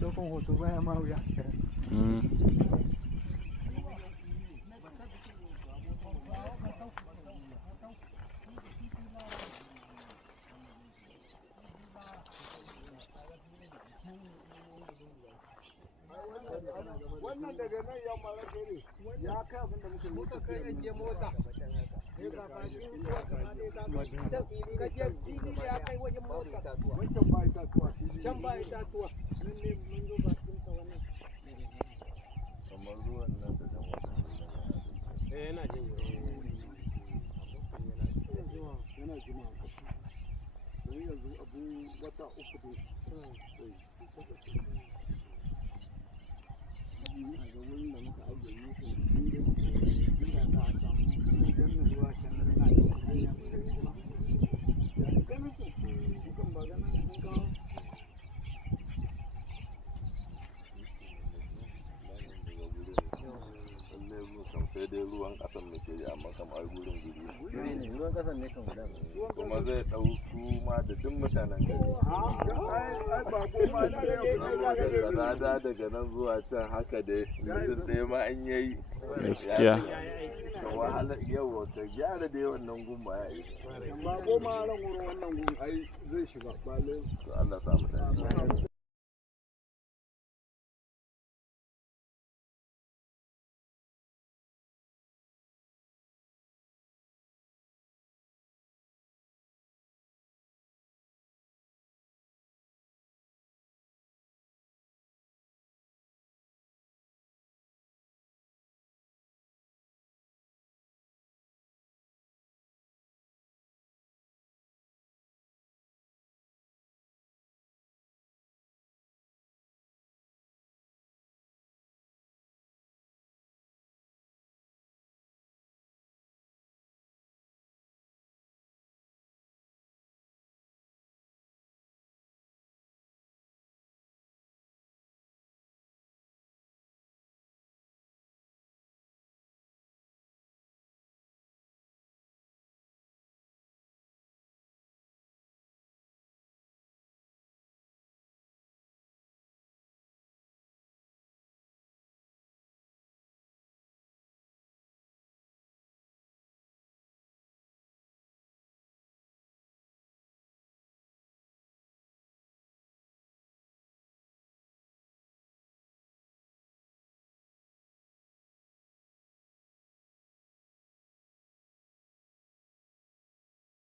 Ɗaukan hoto baya ma wuya. Wannan daga nan yamma na gari ya kai abin da muka kai yanke mota. Ka je fili ya kai wajen mota. Wancan ba itatuwa. Can ba itatuwa. Nan ne mun zo bakin sa wannan. Kamar ruwan nan da dan wata. Yana jin yana jima. Don yanzu abu wata uku ne. A ga wurin da muka ajiye muku inda za a samu danna ruwa can nan na yi hanya da ganin su dukan ba ganin sun kawo sai dai ruwan kasan da ke yi amma kamar gurin guri ne ruwan kasan ne kan guda kuma zai ɗau su ma da duk mutanen gari rada daga nan zuwa can haka dai mutum ɗaya ma an yayi gaskiya wahala yawa ka gyara dai wannan gun ba ya yi ba ko ma ran wurin wannan gun ai zai shiga ba lai Allah samu dace